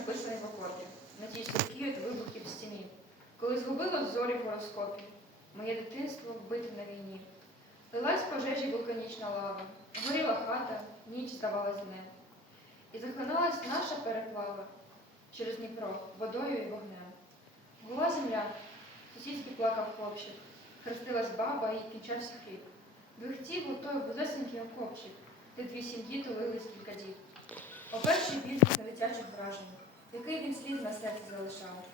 написаний в окопі, на тій статті від вибухів в стіні. Коли згубило зорі в гороскопі, моє дитинство вбите на війні. Лилась пожежі вулканічна лава, горіла хата, ніч здавалась днем. І захлиналась наша переплава через Дніпро водою і вогнем. Була земля, сусідський плакав хлопчик, хрестилась баба і кінчався хліб. Двихтів у той вузесенький окопчик, де дві сім'ї тулились кілька діб. О перший біль на дитячих враженнях, який він слід на серці залишав.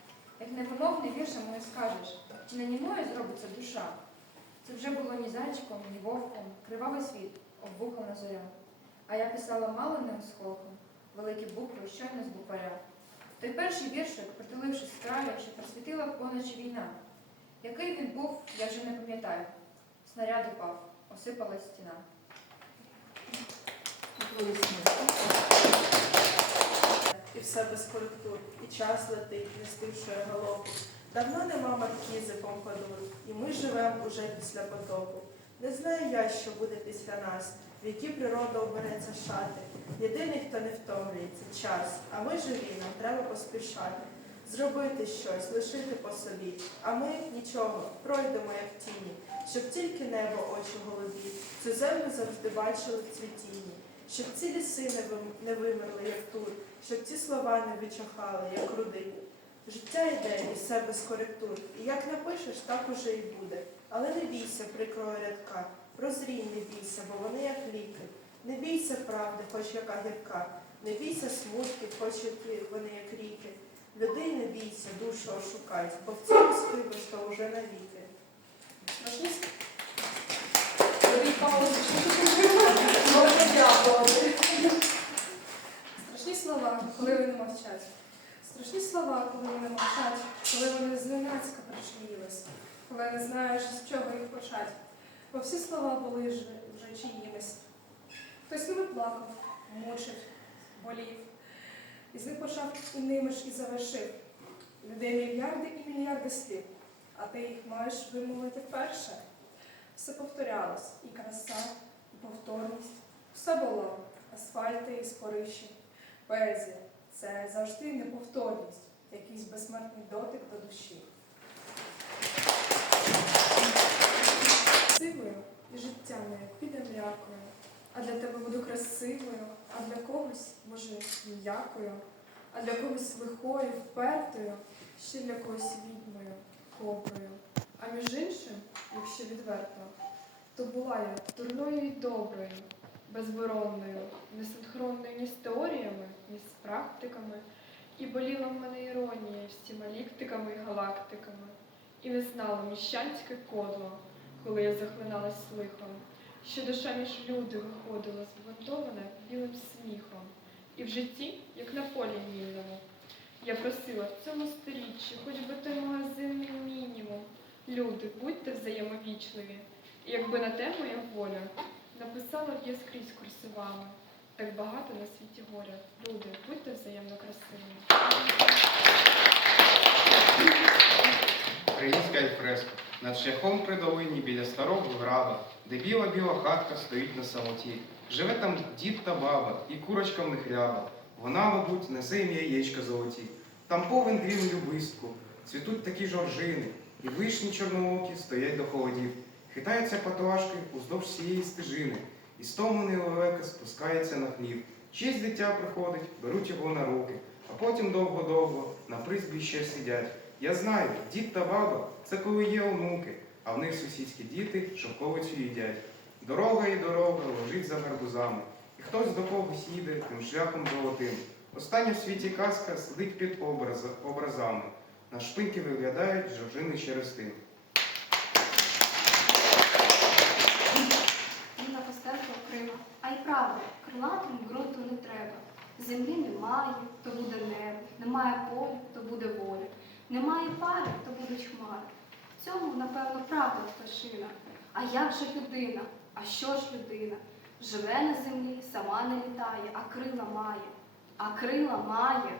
Як невимовний віршем не скажеш, чи не німою зробиться душа. Це вже було ні зайчиком, ні вовком, кривавий світ, оббухана зоря. А я писала мало не осколком, великі букви щойно з букваря. Той перший віршик, притулившись з краю, що просвітила поночі війна. Який він був, я вже не пам'ятаю. Снаряд упав, осипалась стіна. Все без коректур, і час летить, не стишує голову. Давно нема маркізи помпадур, і ми живемо уже після потопу. Не знаю я, що буде після нас, в які природа обереться шати. Єдиний, хто не втомлюється, час, а ми живі, нам треба поспішати. Зробити щось, лишити по собі, а ми нічого, пройдемо як тіні, щоб тільки небо очі голубі, цю землю завжди бачили в цвітінні, щоб ці ліси не вимерли, як тур, щоб ці слова не вичахали, як руди. Життя йде і все без коректур, і як напишеш, так уже і буде. Але не бійся прикрого рядка, прозрій, не бійся, бо вони як ліки. Не бійся правди, хоч яка гірка, не бійся смутків, хоч які вони як ріки. Людей не бійся, душу ошукать, бо в цьому схибиш, то уже навіки. Страшні слова, коли вони зненацька пришвілись, коли не знаєш, з чого їх почать. Бо всі слова були вже чиїмись. Хтось ними плакав, мучив, болів. І з них почав і ними ж і завершив. Людей мільярди і мільярди слів, а ти їх маєш вимовити вперше. Все повторялось, і краса, і повторність. Все було асфальти і спориші. Поезія це завжди неповторність, якийсь безсмертний дотик до душі. Красивою і життя моє піде м'якою, а для тебе буду красивою, а для когось, може, ніякою, а для когось лихою, впертою, ще для когось відьмою, коброю. А між іншим, якщо відверто, то була я дурною і доброю, безборонною, несинхронною ні з теоріями, ні з практиками, і боліла в мене іронія всіма ліктиками і галактиками, і не знала міщанське кодло, коли я захлиналась лихом, що душа між люди виходила збунтована білим сміхом, і в житті, як на полі мільному, я просила в цьому сторіччі, хоч би той магазинний мінімум. Люди, будьте взаємовічливі. І якби на те моя воля, написала б я скрізь курсивами. Так багато на світі горя. Люди, будьте взаємно красиві. Українське альфреско. Над шляхом при долині біля старого граба, де біла-біла хатка стоїть на самоті. Живе там дід та баба, і курочка в них ряба. Вона, мабуть, несе їм яєчка золоті. Там повен двір любистку, цвітуть такі жоржини, і вишні чорноокі стоять до холодів. Хитаються патуашки уздовж всієї стежини, і стомлений лелека спускається на хлів. Честь дитя приходить, беруть його на руки, а потім довго-довго на призбі ще сидять. Я знаю, дід та баба це коли є онуки, а в них сусідські діти шовковицю їдять. Дорога і дорога лежить за гарбузами, і хтось до когось їде тим шляхом золотим. Остання в світі казка сидить під образ- образами. На шпиньки виглядають жоржини через тим. Крилатим ґрунту не треба. Землі немає, то буде небо, немає поля, то буде воля. Немає пари, то будуть хмари. В цьому, напевно, правда пташина. А як же людина? А що ж людина? Живе на землі, сама не літає, а крила має. А крила має.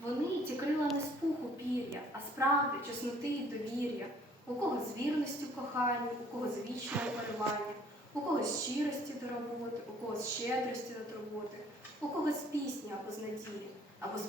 Вони ті крила не з пуху пір'я, а справди, чесноти і довір'я. У кого з вірності в коханні, у кого з вічного поривання, у когось щирості до роботи, у когось щедрості до турботи, у когось пісні або з надії, або з